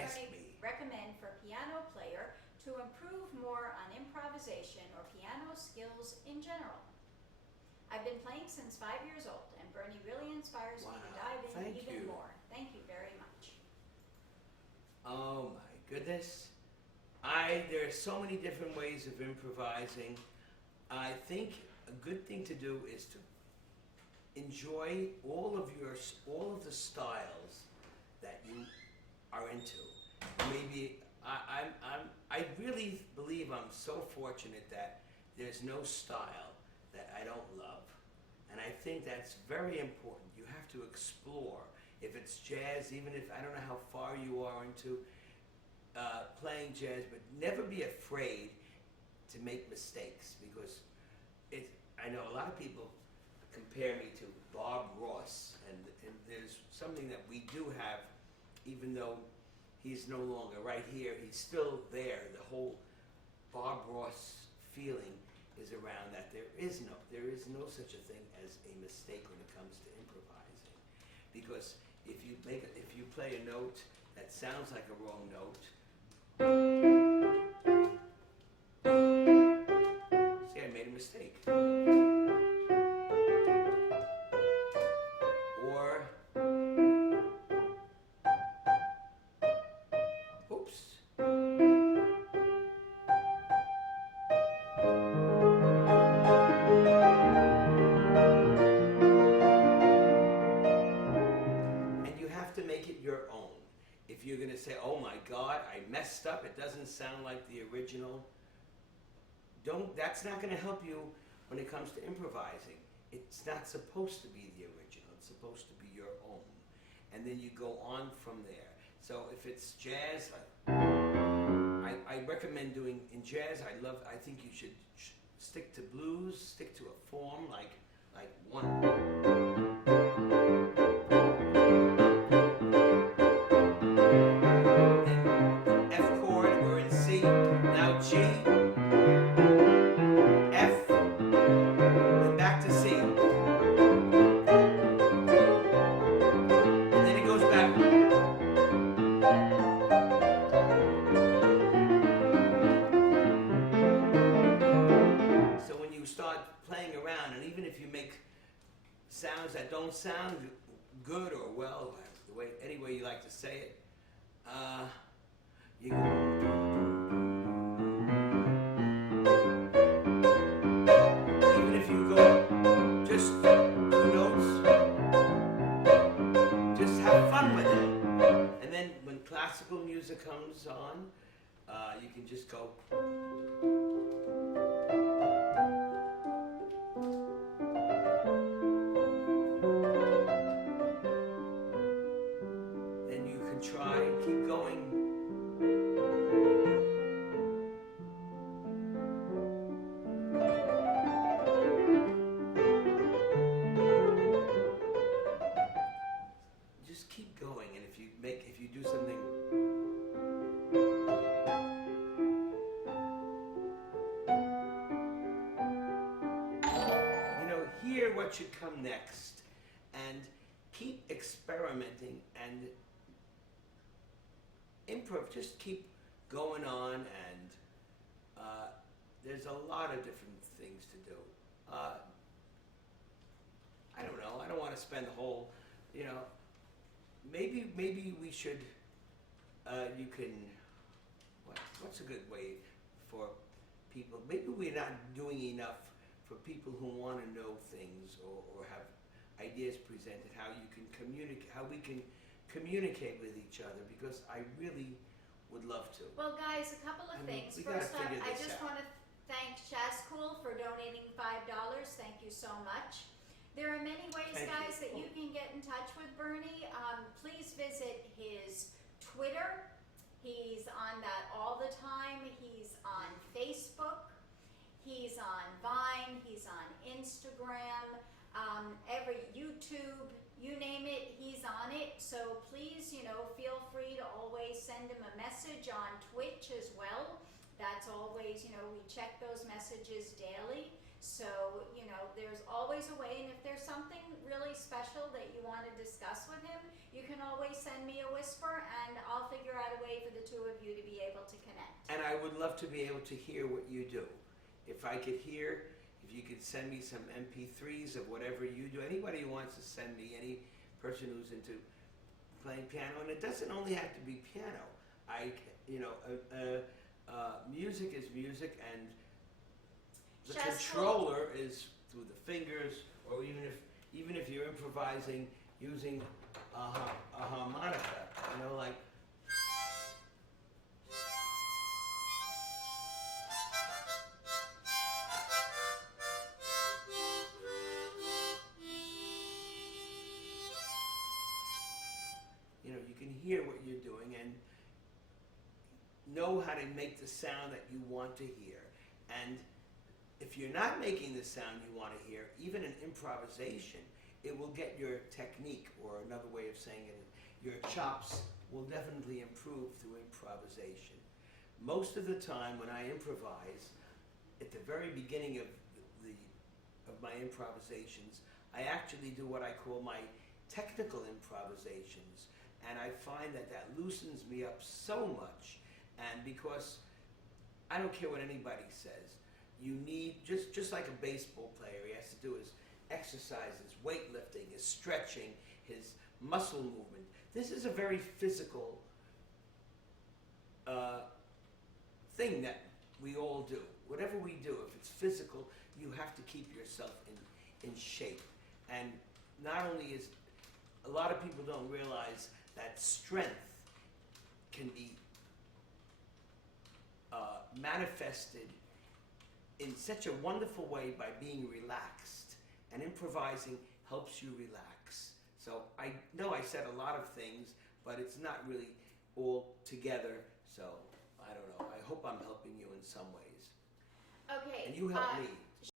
ask Bernie me. recommend for a piano player to improve more on improvisation or piano skills in general? I've been playing since 5 years old, and Bernie really inspires me to dive in Thank even you. more. Thank you very much. Oh my goodness. There are so many different ways of improvising. I think a good thing to do is to enjoy all of the styles that you are into. Maybe I really believe I'm so fortunate that there's no style that I don't love. And I think that's very important. You have to explore. If it's jazz, even if I don't know how far you are into playing jazz, but never be afraid to make mistakes, because I know a lot of people compare me to Bob Ross, and there's something that we do have, even though he's no longer right here, he's still there. The whole Bob Ross feeling is around that. There is no such a thing as a mistake when it comes to improvising, because if you play a note that sounds like a wrong note, see, I made a mistake. Or, oops. And you have to make it your own. If you're going to say, oh my God, I messed up, it doesn't sound like the original, that's not going to help you when it comes to improvising. It's not supposed to be the original, it's supposed to be your own. And then you go on from there. So if it's jazz, I recommend doing, in jazz, I think you should stick to blues, stick to a form like one. F chord, we're in C, now G, F, and back to C. And then it goes back. So when you start playing around, and even if you make sounds that don't sound good or well, any way you like to say it, you even if you go just 2 notes, just have fun with it. And then when classical music comes on, you can just go. Then you can try and keep going. Just keep going, and if you do something, hear what should come next, and keep experimenting and improv. Just keep going on, and there's a lot of different things to do. I don't know. I don't want to spend the whole, maybe we should, you can, what's a good way for people? Maybe we're not doing enough for people who want to know things or have ideas presented, how we can communicate with each other, because I really would love to. Well, guys, a couple of things. First up, I just want to thank Chascool for donating $5. Thank you so much. There are many ways, guys, that you can get in touch with Bernie. Please visit his Twitter. He's on that all the time. He's on Facebook. He's on Vine. He's on Instagram. Every YouTube, you name it, he's on it. So please, feel free to always send him a message on Twitch as well. That's always, we check those messages daily. So, there's always a way, and if there's something really special that you want to discuss with him, you can always send me a whisper, and I'll figure out a way would love to be able to hear what you do. If I could hear, if you could send me some MP3s of whatever you do. Anybody who wants to send me, any person who's into playing piano, and it doesn't only have to be piano. Music is music, and the controller is through the fingers, or even if you're improvising using a harmonica, like. You can hear what you're doing and know how to make the sound that you want to hear. And if you're not making the sound you want to hear, even in improvisation, it will get your technique, or another way of saying it, your chops will definitely improve through improvisation. Most of the time when I improvise, at the very beginning of my improvisations, I actually do what I call my technical improvisations. And I find that loosens me up so much. And because I don't care what anybody says, you need, just like a baseball player, he has to do his exercises, weightlifting, his stretching, his muscle movement. This is a very physical thing that we all do. Whatever we do, if it's physical, you have to keep yourself in shape. And not only is, a lot of people don't realize that strength can be manifested in such a wonderful way by being relaxed, and improvising helps you relax. So I know I said a lot of things, but it's not really all together, so I don't know. I hope I'm helping you in some ways. Okay. And you help me.